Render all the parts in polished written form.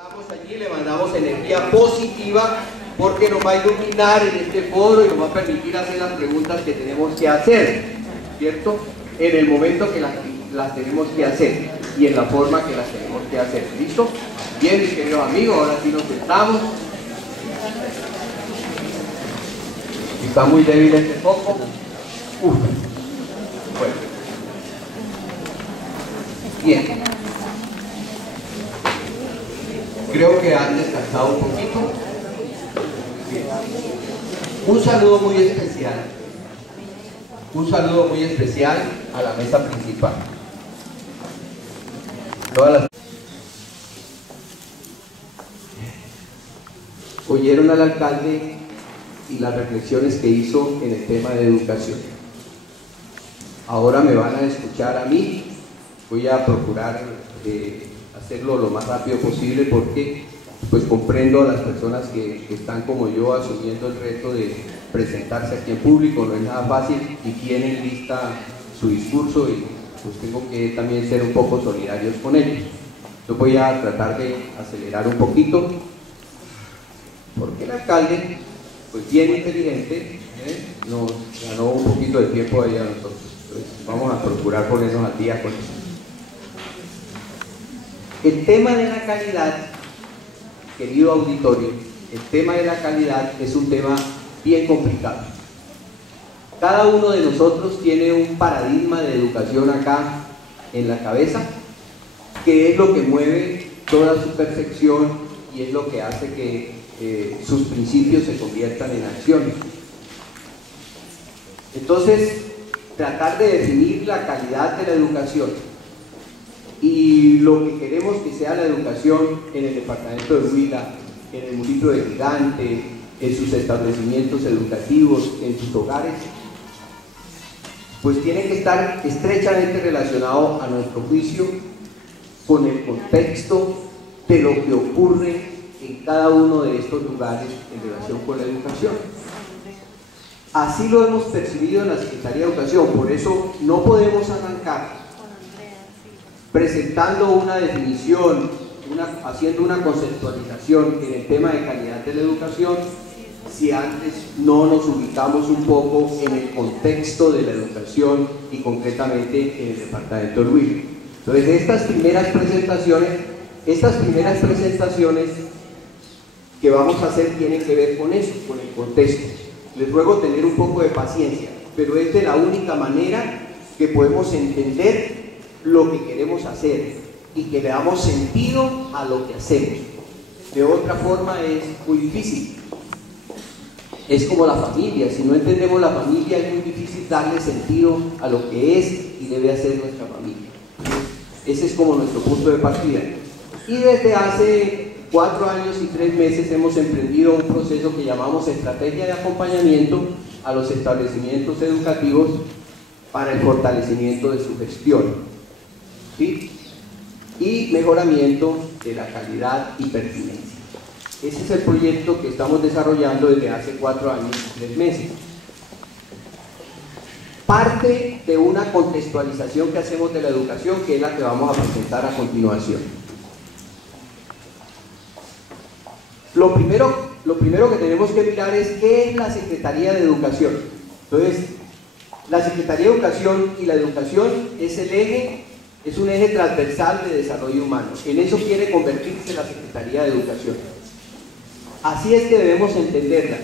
Allí le mandamos energía positiva porque nos va a iluminar en este foro y nos va a permitir hacer las preguntas que tenemos que hacer, ¿cierto? En el momento que las tenemos que hacer y en la forma que las tenemos que hacer. ¿Listo? Bien, mis queridos amigos, ahora sí nos sentamos. Está muy débil este foco. Bueno. Bien. Creo que han descansado un poquito. Bien. Un saludo muy especial. Un saludo muy especial a la mesa principal. Oyeron al alcalde y las reflexiones que hizo en el tema de educación. Ahora me van a escuchar a mí. Voy a procurar hacerlo lo más rápido posible porque pues comprendo a las personas que están como yo asumiendo el reto de presentarse aquí en público. No es nada fácil y tienen lista su discurso y pues tengo que también ser un poco solidarios con ellos. Yo voy a tratar de acelerar un poquito porque el alcalde, pues bien inteligente, nos ganó un poquito de tiempo ahí a nosotros. Entonces vamos a procurar ponernos al día con eso. El tema de la calidad, querido auditorio, el tema de la calidad es un tema bien complicado. Cada uno de nosotros tiene un paradigma de educación acá en la cabeza, que es lo que mueve toda su percepción y es lo que hace que sus principios se conviertan en acciones. Entonces, tratar de definir la calidad de la educación y lo que queremos que sea la educación en el departamento de Huila, en el municipio de Gigante, en sus establecimientos educativos, en sus hogares, pues tiene que estar estrechamente relacionado a nuestro juicio con el contexto de lo que ocurre en cada uno de estos lugares en relación con la educación. Así lo hemos percibido en la Secretaría de Educación, por eso no podemos arrancar presentando una definición, haciendo una conceptualización en el tema de calidad de la educación, si antes no nos ubicamos un poco en el contexto de la educación y concretamente en el departamento de Huila. Entonces estas primeras presentaciones que vamos a hacer tienen que ver con eso, con el contexto. Les ruego tener un poco de paciencia, pero es de la única manera que podemos entender lo que queremos hacer y que le damos sentido a lo que hacemos. De otra forma es muy difícil. Es como la familia, si no entendemos la familia es muy difícil darle sentido a lo que es y debe hacer nuestra familia. Ese es como nuestro punto de partida. Y desde hace 4 años y 3 meses hemos emprendido un proceso que llamamos estrategia de acompañamiento a los establecimientos educativos para el fortalecimiento de su gestión, ¿sí? Y mejoramiento de la calidad y pertinencia. Ese es el proyecto que estamos desarrollando desde hace 4 años y 3 meses. Parte de una contextualización que hacemos de la educación, que es la que vamos a presentar a continuación. Lo primero que tenemos que mirar es qué es la Secretaría de Educación. Entonces, la Secretaría de Educación y la educación es un eje transversal de desarrollo humano. En eso quiere convertirse la Secretaría de Educación. Así es que debemos entenderla.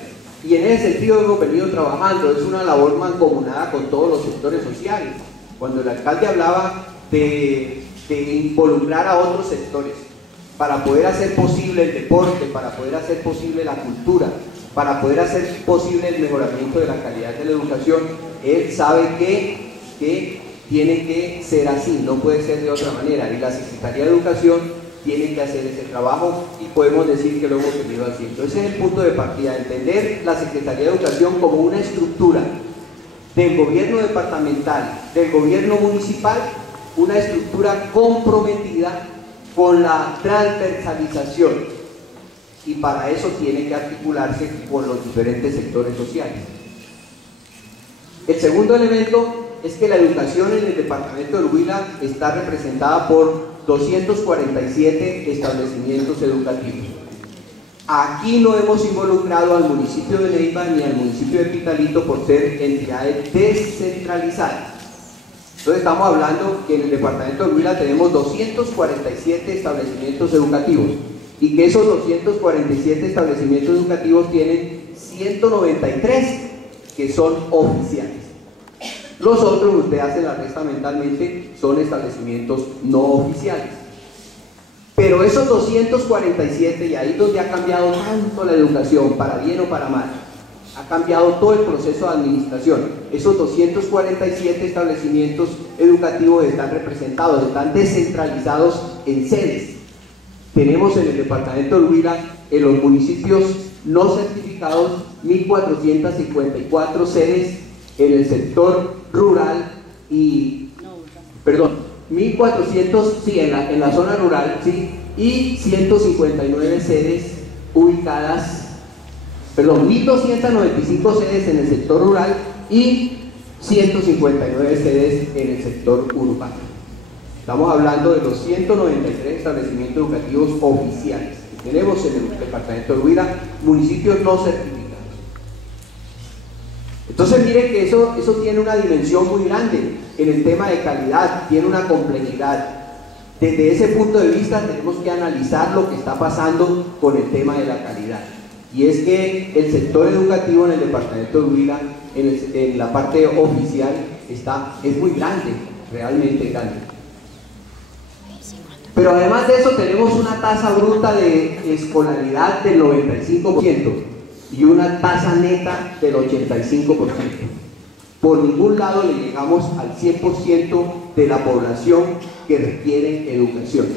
Y en ese sentido hemos venido trabajando. Es una labor mancomunada con todos los sectores sociales. Cuando el alcalde hablaba de involucrar a otros sectores para poder hacer posible el deporte, para poder hacer posible la cultura, para poder hacer posible el mejoramiento de la calidad de la educación, él sabe que tiene que ser así, no puede ser de otra manera, y la Secretaría de Educación tiene que hacer ese trabajo y podemos decir que lo hemos venido haciendo. Ese es el punto de partida, entender la Secretaría de Educación como una estructura del gobierno departamental, del gobierno municipal, una estructura comprometida con la transversalización, y para eso tiene que articularse con los diferentes sectores sociales. El segundo elemento es que la educación en el departamento de Huila está representada por 247 establecimientos educativos. Aquí no hemos involucrado al municipio de Neiva ni al municipio de Pitalito por ser entidades descentralizadas. Entonces estamos hablando que en el departamento del Huila tenemos 247 establecimientos educativos y que esos 247 establecimientos educativos tienen 193 que son oficiales. Los otros, usted hace la resta mentalmente, son establecimientos no oficiales. Pero esos 247, y ahí es donde ha cambiado tanto la educación, para bien o para mal, ha cambiado todo el proceso de administración. Esos 247 establecimientos educativos están representados, están descentralizados en sedes. Tenemos en el departamento del Huila, en los municipios no certificados, 1.454 sedes en el sector rural y, perdón, 1.400, sí, en la zona rural, sí, y 159 sedes ubicadas, perdón, 1.295 sedes en el sector rural y 159 sedes en el sector urbano. Estamos hablando de los 193 establecimientos educativos oficiales que tenemos en el departamento de Huila, municipios no certificados. Entonces miren que eso tiene una dimensión muy grande en el tema de calidad, tiene una complejidad. Desde ese punto de vista tenemos que analizar lo que está pasando con el tema de la calidad. Y es que el sector educativo en el departamento de Huila, en la parte oficial, es muy grande, realmente grande. Pero además de eso tenemos una tasa bruta de escolaridad del 95% y una tasa neta del 85%. Por ningún lado le llegamos al 100% de la población que requiere educación.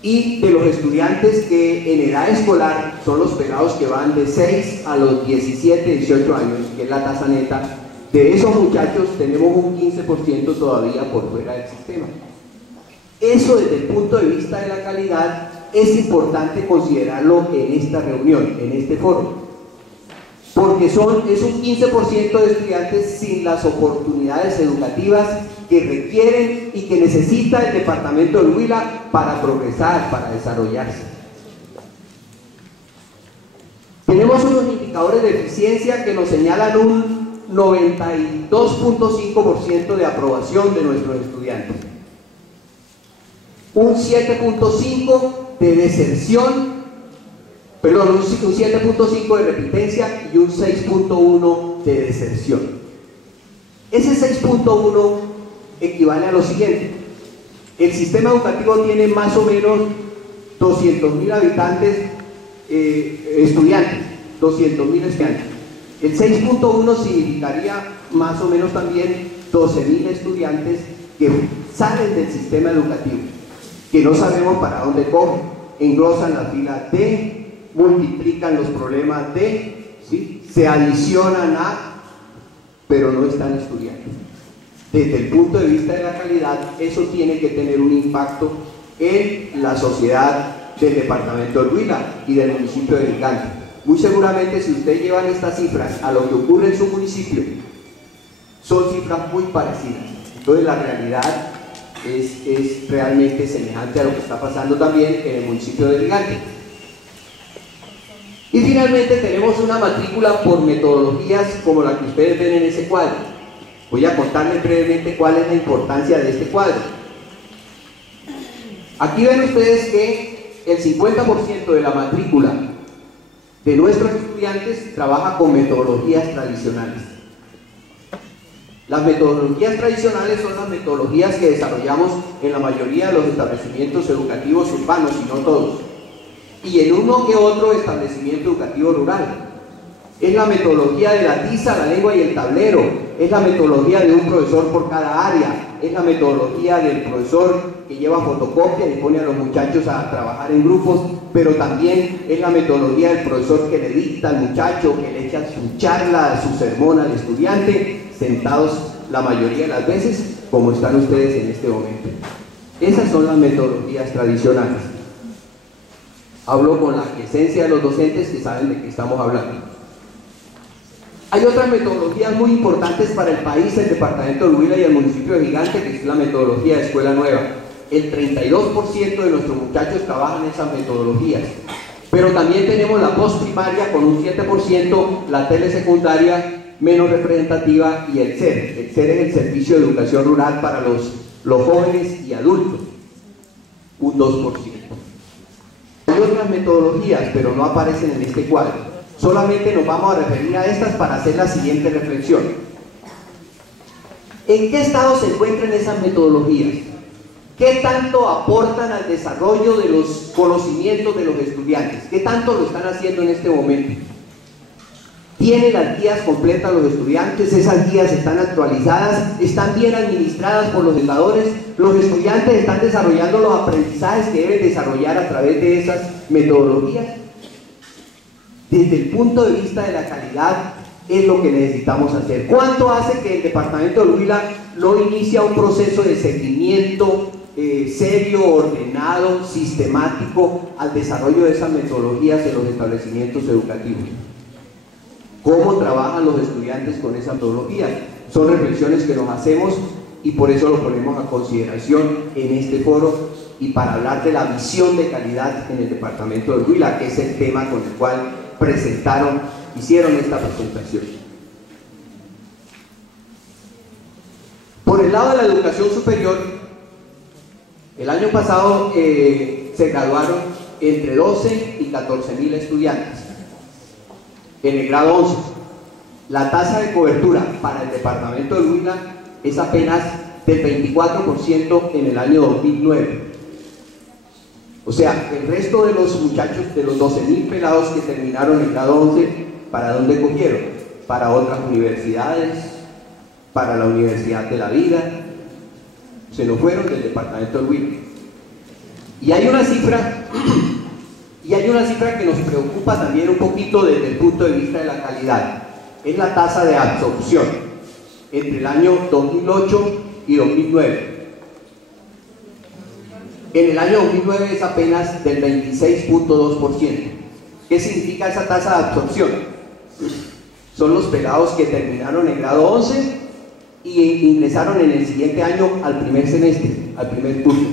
Y de los estudiantes que en edad escolar son los pelados que van de 6 a los 17, 18 años, que es la tasa neta, de esos muchachos tenemos un 15% todavía por fuera del sistema. Eso desde el punto de vista de la calidad es importante considerarlo en esta reunión, en este foro, porque es un 15% de estudiantes sin las oportunidades educativas que requieren y que necesita el departamento de Huila para progresar, para desarrollarse. Tenemos unos indicadores de eficiencia que nos señalan un 92.5% de aprobación de nuestros estudiantes, un 7.5% de deserción, perdón, un 7.5% de repitencia y un 6.1% de deserción. Ese 6.1 equivale a lo siguiente: el sistema educativo tiene más o menos 200.000 habitantes, estudiantes, 200.000 estudiantes. El 6.1 significaría más o menos también 12.000 estudiantes que salen del sistema educativo, que no sabemos para dónde cogen, engrosan la fila D, multiplican los problemas D, ¿sí? Se adicionan a, pero no están estudiando. Desde el punto de vista de la calidad, eso tiene que tener un impacto en la sociedad del departamento de Huila y del municipio de Gigante. Muy seguramente, si ustedes llevan estas cifras a lo que ocurre en su municipio, son cifras muy parecidas. Entonces la realidad es realmente semejante a lo que está pasando también en el municipio de Gigante. Y finalmente tenemos una matrícula por metodologías como la que ustedes ven en ese cuadro. Voy a contarles brevemente cuál es la importancia de este cuadro. Aquí ven ustedes que el 50% de la matrícula de nuestros estudiantes trabaja con metodologías tradicionales. Las metodologías tradicionales son las metodologías que desarrollamos en la mayoría de los establecimientos educativos urbanos, y no todos, y en uno que otro establecimiento educativo rural. Es la metodología de la tiza, la lengua y el tablero, es la metodología de un profesor por cada área, es la metodología del profesor que lleva fotocopia y pone a los muchachos a trabajar en grupos, pero también es la metodología del profesor que le dicta al muchacho, que le echa su charla, su sermón al estudiante, sentados la mayoría de las veces como están ustedes en este momento. Esas son las metodologías tradicionales. Hablo con la esencia de los docentes que saben de qué estamos hablando. Hay otras metodologías muy importantes para el país, el departamento de Huila y el municipio de Gigante, que es la metodología de escuela nueva. el 32% de nuestros muchachos trabajan en esas metodologías. Pero también tenemos la postprimaria con un 7%, la telesecundaria menos representativa y el SER. El SER es el Servicio de Educación Rural para los jóvenes y adultos, un 2%. Hay otras metodologías, pero no aparecen en este cuadro. Solamente nos vamos a referir a estas para hacer la siguiente reflexión. ¿En qué estado se encuentran esas metodologías? ¿Qué tanto aportan al desarrollo de los conocimientos de los estudiantes? ¿Qué tanto lo están haciendo en este momento? ¿Tienen las guías completas los estudiantes? ¿Esas guías están actualizadas? ¿Están bien administradas por los educadores? ¿Los estudiantes están desarrollando los aprendizajes que deben desarrollar a través de esas metodologías? Desde el punto de vista de la calidad, es lo que necesitamos hacer. ¿Cuánto hace que el departamento de Huila no inicia un proceso de seguimiento serio, ordenado, sistemático al desarrollo de esas metodologías en los establecimientos educativos? ¿Cómo trabajan los estudiantes con esas metodologías? Son reflexiones que nos hacemos y por eso lo ponemos a consideración en este foro y para hablar de la visión de calidad en el departamento de Huila, que es el tema con el cual hicieron esta presentación. Por el lado de la educación superior, el año pasado se graduaron entre 12 y 14.000 estudiantes en el grado 11. La tasa de cobertura para el departamento de Huila es apenas del 24% en el año 2009. O sea, el resto de los muchachos, de los 12.000 pelados que terminaron el grado 11, ¿para dónde cogieron? Para otras universidades, para la Universidad de la Vida, se nos fueron del departamento de Huila. Y hay una cifra que nos preocupa también un poquito desde el punto de vista de la calidad, es la tasa de absorción entre el año 2008 y 2009. En el año 2009 es apenas del 26.2%. ¿Qué significa esa tasa de absorción? Son los pelados que terminaron el grado 11 y ingresaron en el siguiente año al primer semestre, al primer curso.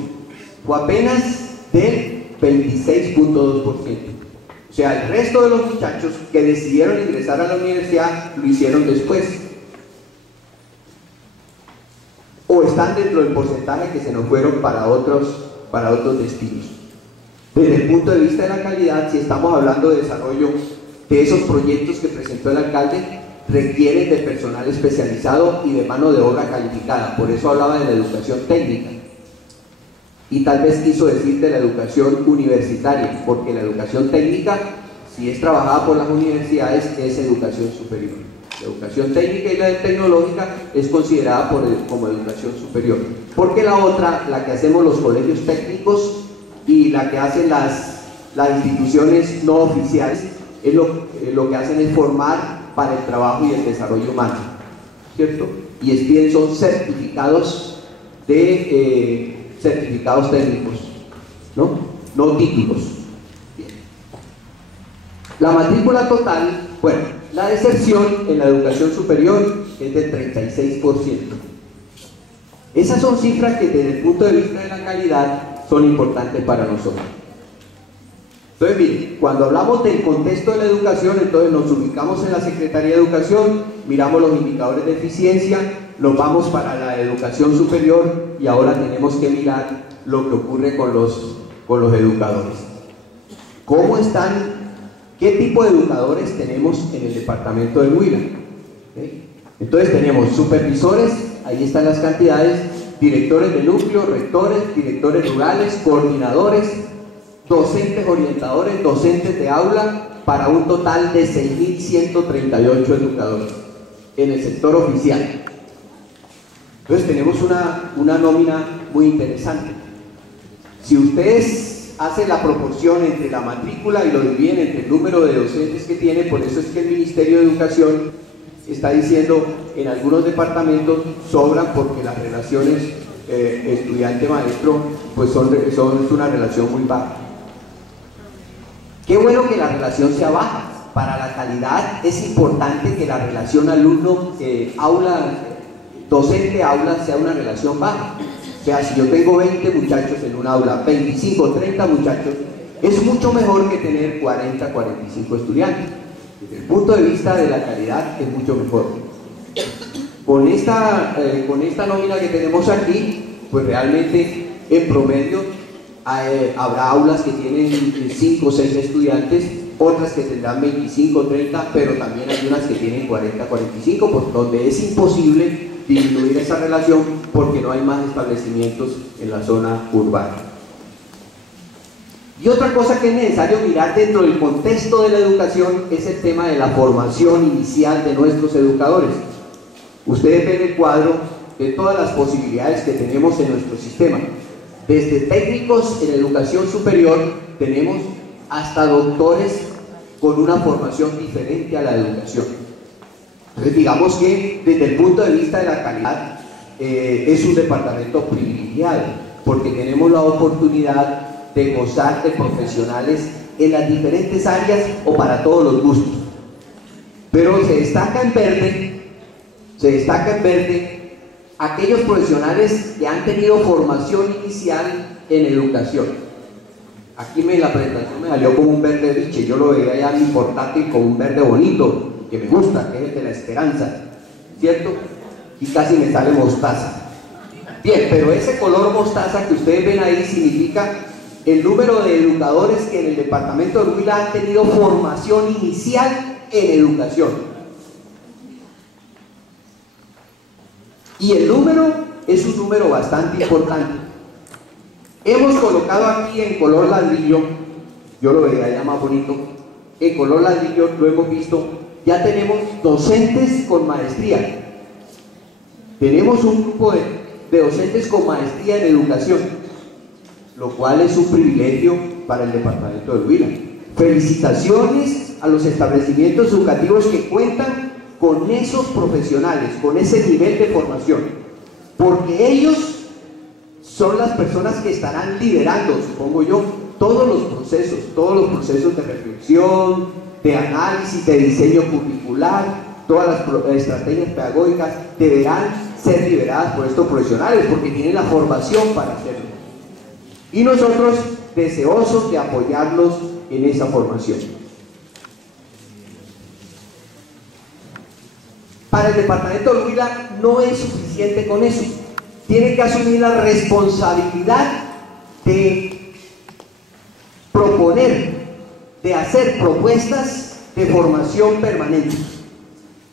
Fue apenas del 26.2%. O sea, el resto de los muchachos que decidieron ingresar a la universidad lo hicieron después. O están dentro del porcentaje que se nos fueron para otros destinos. Desde el punto de vista de la calidad, si estamos hablando de desarrollo de esos proyectos que presentó el alcalde, requieren de personal especializado y de mano de obra calificada. Por eso hablaba de la educación técnica. Y tal vez quiso decir de la educación universitaria, porque la educación técnica, si es trabajada por las universidades, es educación superior. La educación técnica y la tecnológica es considerada como educación superior. Porque la otra, la que hacemos los colegios técnicos y la que hacen las instituciones no oficiales, es lo que hacen es formar para el trabajo y el desarrollo humano, ¿cierto? Y es bien, son certificados técnicos, no títulos. Bien. La matrícula total, bueno, la deserción en la educación superior es del 36%. Esas son cifras que desde el punto de vista de la calidad son importantes para nosotros. Entonces, miren, cuando hablamos del contexto de la educación, entonces nos ubicamos en la Secretaría de Educación, miramos los indicadores de eficiencia, nos vamos para la educación superior y ahora tenemos que mirar lo que ocurre con los educadores. ¿Cómo están? ¿Qué tipo de educadores tenemos en el departamento de Huila? ¿Okay? Entonces tenemos supervisores, ahí están las cantidades, directores de núcleo, rectores, directores rurales, coordinadores, docentes orientadores, docentes de aula, para un total de 6.138 educadores en el sector oficial. Entonces tenemos una nómina muy interesante. Si ustedes hacen la proporción entre la matrícula y lo dividen entre el número de docentes que tiene, por eso es que el Ministerio de Educación está diciendo en algunos departamentos sobran porque las relaciones estudiante-maestro pues son una relación muy baja. Qué bueno que la relación sea baja. Para la calidad es importante que la relación alumno-aula, docente-aula sea una relación baja. O sea, si yo tengo 20 muchachos en un aula, 25, 30 muchachos, es mucho mejor que tener 40, 45 estudiantes. Desde el punto de vista de la calidad es mucho mejor. Con esta nómina que tenemos aquí, pues realmente en promedio habrá aulas que tienen 5 o 6 estudiantes, otras que tendrán 25 o 30, pero también hay unas que tienen 40 45, por donde es imposible disminuir esa relación porque no hay más establecimientos en la zona urbana. Y otra cosa que es necesario mirar dentro del contexto de la educación es el tema de la formación inicial de nuestros educadores. Ustedes ven el cuadro de todas las posibilidades que tenemos en nuestro sistema. Desde técnicos en educación superior tenemos hasta doctores con una formación diferente a la educación. Entonces digamos que desde el punto de vista de la calidad es un departamento privilegiado porque tenemos la oportunidad de gozar de profesionales en las diferentes áreas o para todos los gustos. Pero se destaca en verde aquellos profesionales que han tenido formación inicial en educación. Aquí la presentación me salió como un verde biche, yo lo veía ya en mi portátil como un verde bonito, que me gusta, que es el de la esperanza, ¿cierto? Y casi me sale mostaza. Bien, pero ese color mostaza que ustedes ven ahí significa el número de educadores que en el departamento de Huila han tenido formación inicial en educación. Y el número es un número bastante importante. Hemos colocado aquí en color ladrillo, yo lo veía ya más bonito, en color ladrillo lo hemos visto, ya tenemos docentes con maestría. Tenemos un grupo de docentes con maestría en educación, lo cual es un privilegio para el departamento de Huila. Felicitaciones a los establecimientos educativos que cuentan con esos profesionales, con ese nivel de formación, porque ellos son las personas que estarán liderando, supongo yo, todos los procesos de reflexión, de análisis, de diseño curricular, todas las estrategias pedagógicas deberán ser lideradas por estos profesionales porque tienen la formación para hacerlo. Y nosotros deseosos de apoyarlos en esa formación. Para el departamento de Huila no es suficiente con eso. Tiene que asumir la responsabilidad de proponer, de hacer propuestas de formación permanente.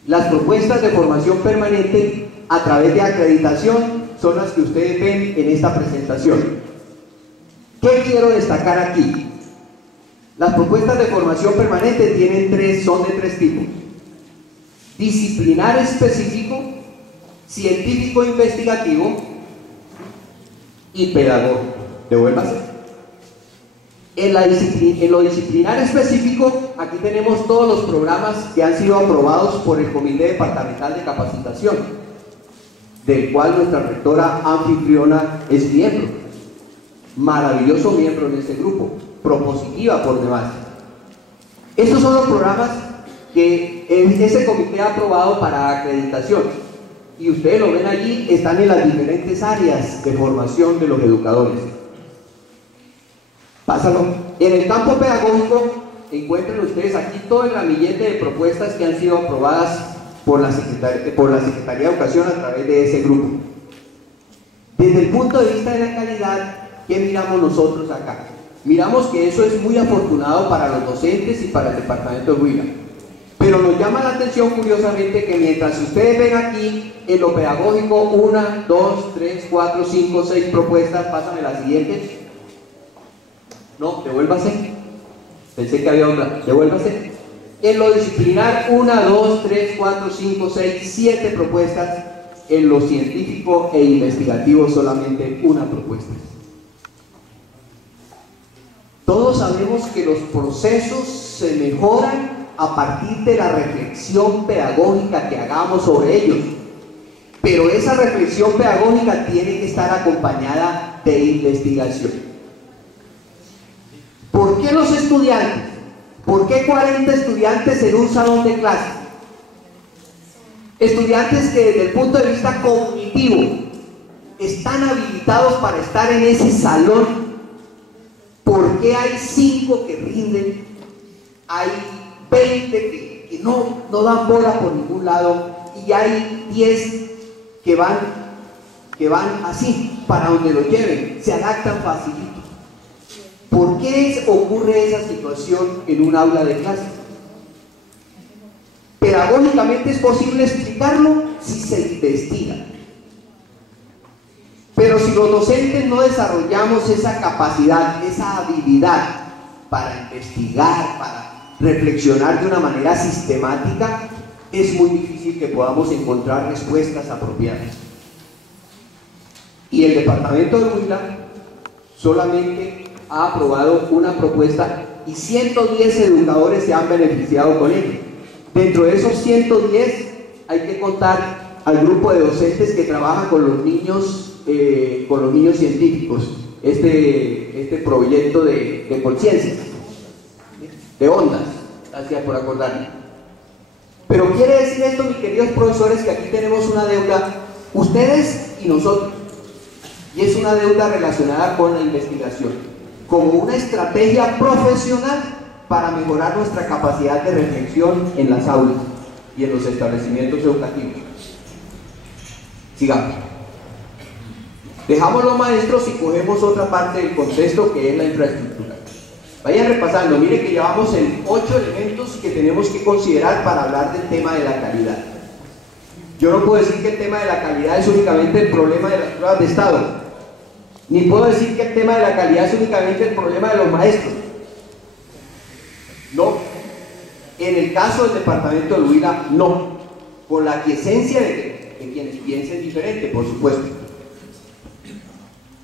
Las propuestas de formación permanente a través de acreditación son las que ustedes ven en esta presentación. ¿Qué quiero destacar aquí? Las propuestas de formación permanente son de tres tipos: disciplinar específico, científico investigativo y pedagógico. Devuélvase. En lo disciplinar específico, aquí tenemos todos los programas que han sido aprobados por el Comité Departamental de Capacitación, del cual nuestra rectora anfitriona es miembro. Maravilloso miembro en este grupo, propositiva por demás. Estos son los programas que ese comité ha aprobado para acreditación, y ustedes lo ven allí, están en las diferentes áreas de formación de los educadores. Pásalo. En el campo pedagógico encuentran ustedes aquí todo el ramillete de propuestas que han sido aprobadas por la Secretaría de Educación a través de ese grupo. Desde el punto de vista de la calidad, ¿qué miramos nosotros acá? Miramos que eso es muy afortunado para los docentes y para el departamento de Huila. Pero nos llama la atención curiosamente que mientras ustedes ven aquí en lo pedagógico 1, 2, 3, 4, 5, 6 propuestas, pásame la siguiente. No, devuélvase. Pensé que había otra. Devuélvase. En lo disciplinar 1, 2, 3, 4, 5, 6, 7 propuestas. En lo científico e investigativo solamente una propuesta. Todos sabemos que los procesos se mejoran a partir de la reflexión pedagógica que hagamos sobre ellos, pero esa reflexión pedagógica tiene que estar acompañada de investigación. ¿Por qué los estudiantes? ¿Por qué 40 estudiantes en un salón de clase? Estudiantes que desde el punto de vista cognitivo están habilitados para estar en ese salón. ¿Por qué hay 5 que rinden? Hay 20 que no dan bola por ningún lado, y hay 10 que van así, para donde lo lleven, se adaptan facilito. ¿Por qué ocurre esa situación en un aula de clase? Pedagógicamente es posible explicarlo si se investiga. Pero si los docentes no desarrollamos esa capacidad, esa habilidad para investigar, para reflexionar de una manera sistemática, es muy difícil que podamos encontrar respuestas apropiadas. Y el departamento de Huila solamente ha aprobado una propuesta y 110 educadores se han beneficiado con ella. Dentro de esos 110 hay que contar al grupo de docentes que trabajan con los niños científicos, este proyecto de conciencia, de ondas, gracias por acordarme. Pero quiere decir esto, mis queridos profesores, que aquí tenemos una deuda, ustedes y nosotros, y es una deuda relacionada con la investigación, como una estrategia profesional para mejorar nuestra capacidad de reflexión en las aulas y en los establecimientos educativos. Sigamos. Dejamos los maestros y cogemos otra parte del contexto, que es la infraestructura. Vayan repasando, miren que llevamos en 8 elementos que tenemos que considerar para hablar del tema de la calidad. Yo no puedo decir que el tema de la calidad es únicamente el problema de las pruebas de estado, ni puedo decir que el tema de la calidad es únicamente el problema de los maestros. No, en el caso del departamento de Huila, no, por la aquiescencia de quienes piensen diferente, por supuesto.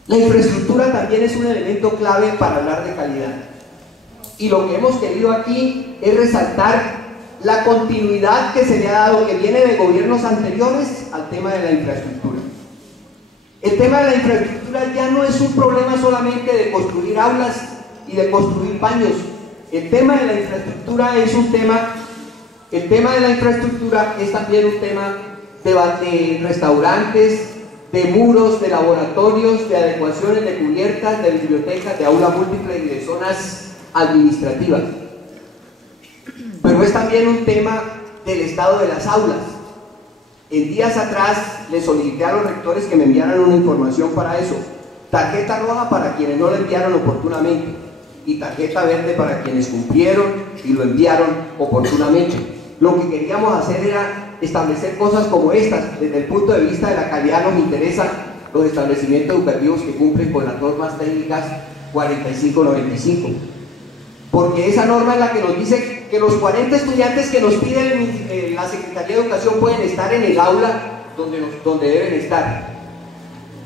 La infraestructura también es un elemento clave para hablar de calidad, y lo que hemos querido aquí es resaltar la continuidad que se le ha dado, que viene de gobiernos anteriores, al tema de la infraestructura. El tema de la infraestructura ya no es un problema solamente de construir aulas y de construir baños. El tema de la infraestructura es un tema, el tema de la infraestructura es también un tema de restaurantes, de muros, de laboratorios, de adecuaciones de cubiertas, de bibliotecas, de aula múltiple y de zonas administrativas. Pero es también un tema del estado de las aulas. En días atrás les solicité a los rectores que me enviaran una información para eso. Tarjeta roja para quienes no la enviaron oportunamente y tarjeta verde para quienes cumplieron y lo enviaron oportunamente. Lo que queríamos hacer era establecer cosas como estas. Desde el punto de vista de la calidad nos interesan los establecimientos educativos que cumplen con las normas técnicas 4595, porque esa norma es la que nos dice que los 40 estudiantes que nos piden la Secretaría de Educación pueden estar en el aula donde deben estar.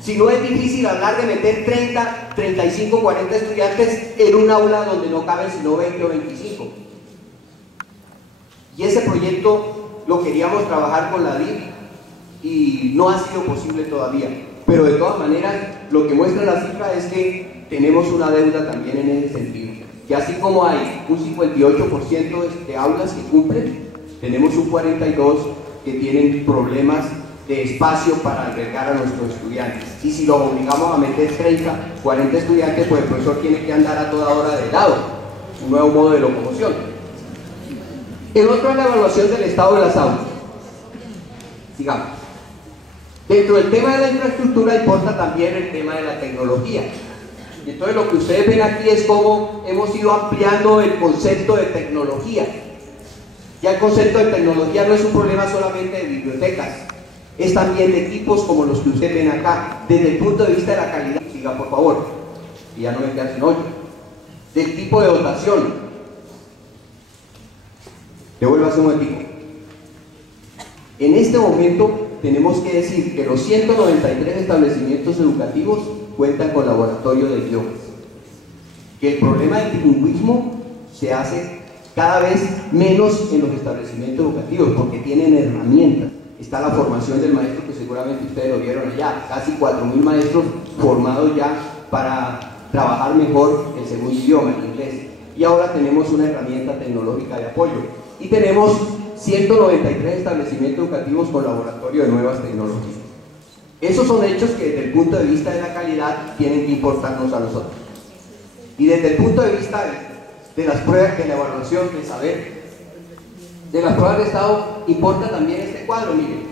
Si no, es difícil hablar de meter 30, 35, 40 estudiantes en un aula donde no caben sino 20 o 25. Y ese proyecto lo queríamos trabajar con la DIF y no ha sido posible todavía. Pero de todas maneras, lo que muestra la cifra es que tenemos una deuda también en ese sentido. Y así como hay un 58% de aulas que cumplen, tenemos un 42% que tienen problemas de espacio para albergar a nuestros estudiantes. Y si los obligamos a meter 30, 40 estudiantes, pues el profesor tiene que andar a toda hora de lado, un nuevo modo de locomoción. El otro es la evaluación del estado de las aulas. Sigamos. Dentro del tema de la infraestructura importa también el tema de la tecnología. Entonces lo que ustedes ven aquí es cómo hemos ido ampliando el concepto de tecnología. Ya el concepto de tecnología no es un problema solamente de bibliotecas, es también de equipos como los que ustedes ven acá, desde el punto de vista de la calidad. Siga por favor, y ya no me quedan sin hoyo. Del tipo de dotación. Devuélvase un momentito. En este momento tenemos que decir que los 193 establecimientos educativos cuentan con laboratorio de idiomas, que el problema del bilingüismo se hace cada vez menos en los establecimientos educativos porque tienen herramientas. Está la formación del maestro, que seguramente ustedes lo vieron allá, casi 4.000 maestros formados ya para trabajar mejor el segundo idioma, el inglés. Y ahora tenemos una herramienta tecnológica de apoyo y tenemos 193 establecimientos educativos con laboratorio de nuevas tecnologías. Esos son hechos que desde el punto de vista de la calidad tienen que importarnos a nosotros. Y desde el punto de vista de las pruebas, de la evaluación, de saber, de las pruebas de estado, importa también este cuadro. Miren,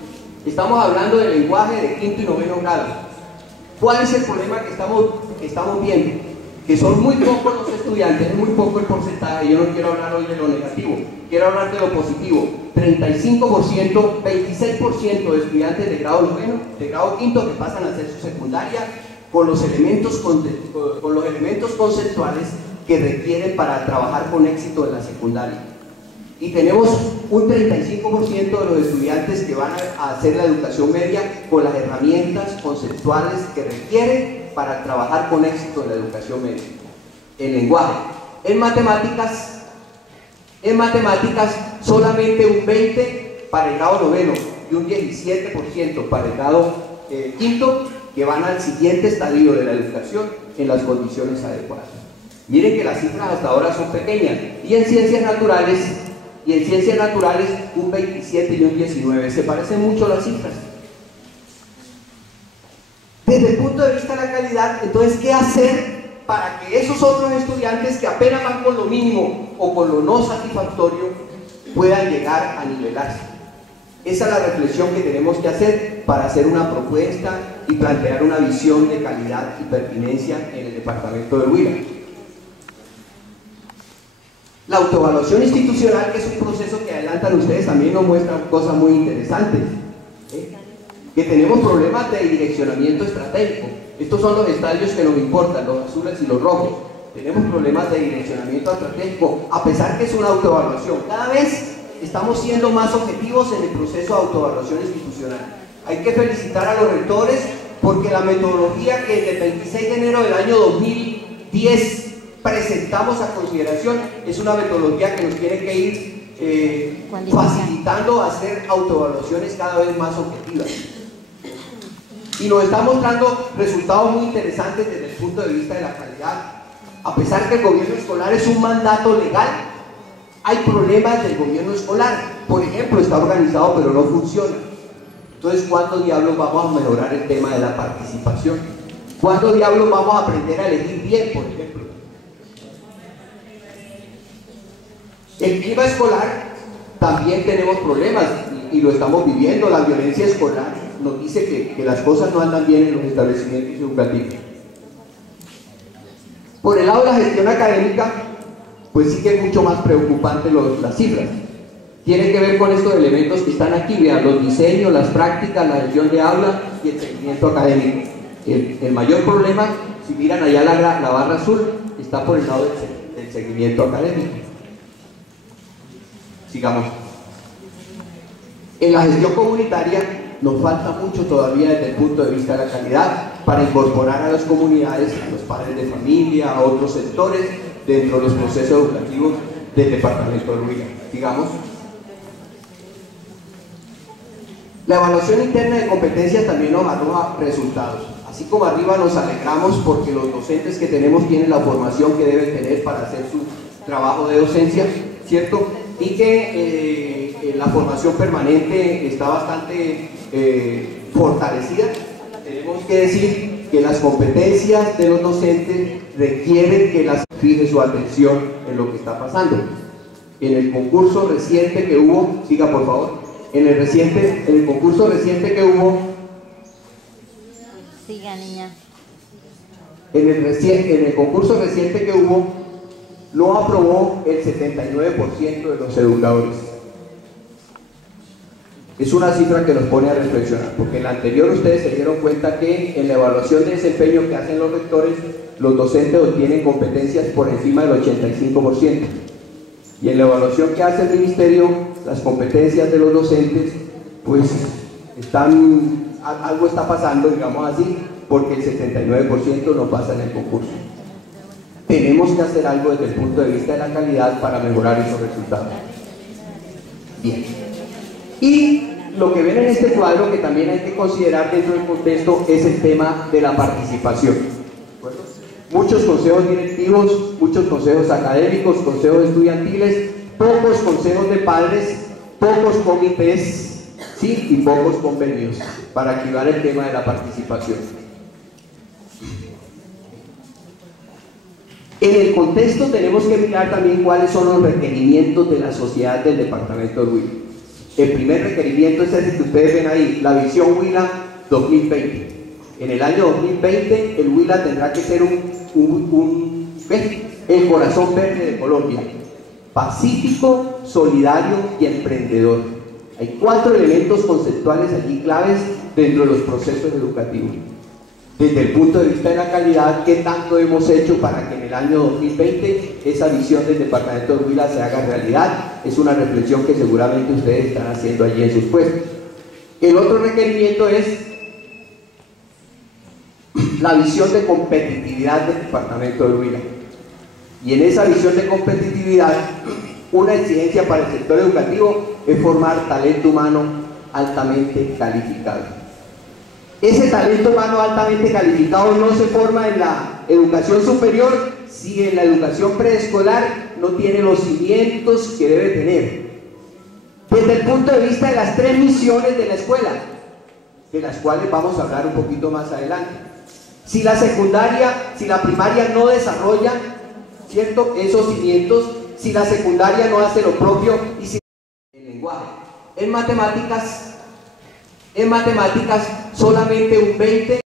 estamos hablando del lenguaje de quinto y noveno grado. ¿Cuál es el problema que estamos viendo? Que son muy pocos los estudiantes, es muy poco el porcentaje. Yo no quiero hablar hoy de lo negativo, quiero hablar de lo positivo. 35%, 26% de estudiantes de grado noveno, de grado quinto, que pasan a hacer su secundaria con los elementos conceptuales que requieren para trabajar con éxito en la secundaria. Y tenemos un 35% de los estudiantes que van a hacer la educación media con las herramientas conceptuales que requieren para trabajar con éxito en la educación media. El lenguaje. En matemáticas solamente un 20% para el grado noveno y un 17% para el grado quinto, que van al siguiente estadio de la educación en las condiciones adecuadas. Miren que las cifras hasta ahora son pequeñas. Y en ciencias naturales un 27 y un 19. Se parecen mucho las cifras. Desde el punto de vista de la calidad, entonces, ¿qué hacer para que esos otros estudiantes que apenas van con lo mínimo o con lo no satisfactorio puedan llegar a nivelarse? Esa es la reflexión que tenemos que hacer para hacer una propuesta y plantear una visión de calidad y pertinencia en el departamento de Huila. La autoevaluación institucional, que es un proceso que adelantan ustedes, también nos muestra cosas muy interesantes. Que tenemos problemas de direccionamiento estratégico. Estos son los estadios que nos importan, los azules y los rojos. Tenemos problemas de direccionamiento estratégico, a pesar que es una autoevaluación. Cada vez estamos siendo más objetivos en el proceso de autoevaluación institucional. Hay que felicitar a los rectores porque la metodología que desde el 26 de enero del año 2010 presentamos a consideración es una metodología que nos tiene que ir facilitando hacer autoevaluaciones cada vez más objetivas. Y nos está mostrando resultados muy interesantes desde el punto de vista de la calidad. A pesar que el gobierno escolar es un mandato legal, hay problemas del gobierno escolar. Por ejemplo, está organizado pero no funciona. Entonces, ¿cuándo diablos vamos a mejorar el tema de la participación? ¿Cuándo diablos vamos a aprender a elegir bien, por ejemplo? El clima escolar, también tenemos problemas y lo estamos viviendo. La violencia escolar nos dice que las cosas no andan bien en los establecimientos educativos. Por el lado de la gestión académica, pues sí que es mucho más preocupante las cifras. Tiene que ver con estos elementos que están aquí, vean, los diseños, las prácticas, la gestión de aula y el seguimiento académico. El mayor problema, si miran allá la barra azul, está por el lado del seguimiento académico. Sigamos. En la gestión comunitaria nos falta mucho todavía desde el punto de vista de la calidad para incorporar a las comunidades, a los padres de familia, a otros sectores dentro de los procesos educativos del departamento de Huila. Sigamos. La evaluación interna de competencias también nos arroja resultados. Así como arriba nos alegramos porque los docentes que tenemos tienen la formación que deben tener para hacer su trabajo de docencia, ¿cierto? Y que la formación permanente está bastante fortalecida. Tenemos que decir que las competencias de los docentes requieren que las fije su atención en lo que está pasando. En el concurso reciente que hubo, siga por favor, en el concurso reciente que hubo, siga niña, en el concurso reciente que hubo, no aprobó el 79% de los educadores. Es una cifra que nos pone a reflexionar, porque en la anterior ustedes se dieron cuenta que en la evaluación de desempeño que hacen los rectores, los docentes obtienen competencias por encima del 85%. Y en la evaluación que hace el ministerio, las competencias de los docentes, pues algo está pasando, digamos así, porque el 79% no pasa en el concurso. Tenemos que hacer algo desde el punto de vista de la calidad para mejorar esos resultados. Bien. Y lo que ven en este cuadro, que también hay que considerar dentro del contexto, es el tema de la participación. Muchos consejos directivos, muchos consejos académicos, consejos estudiantiles, pocos consejos de padres, pocos comités ¿sí? Y pocos convenios para activar el tema de la participación. En el contexto tenemos que mirar también cuáles son los requerimientos de la sociedad del departamento de Huila. El primer requerimiento es el que ustedes ven ahí, la visión Huila 2020. En el año 2020 el Huila tendrá que ser el corazón verde de Colombia, pacífico, solidario y emprendedor. Hay 4 elementos conceptuales allí claves dentro de los procesos educativos. Desde el punto de vista de la calidad, ¿qué tanto hemos hecho para que en el año 2020 esa visión del departamento de Huila se haga realidad? Es una reflexión que seguramente ustedes están haciendo allí en sus puestos. El otro requerimiento es la visión de competitividad del departamento de Huila. Y en esa visión de competitividad, una exigencia para el sector educativo es formar talento humano altamente calificado. Ese talento humano altamente calificado no se forma en la educación superior si en la educación preescolar no tiene los cimientos que debe tener. Desde el punto de vista de las 3 misiones de la escuela, de las cuales vamos a hablar un poquito más adelante. Si la secundaria, si la primaria no desarrolla, ¿cierto?, esos cimientos, si la secundaria no hace lo propio, y si el lenguaje, en matemáticas solamente un 20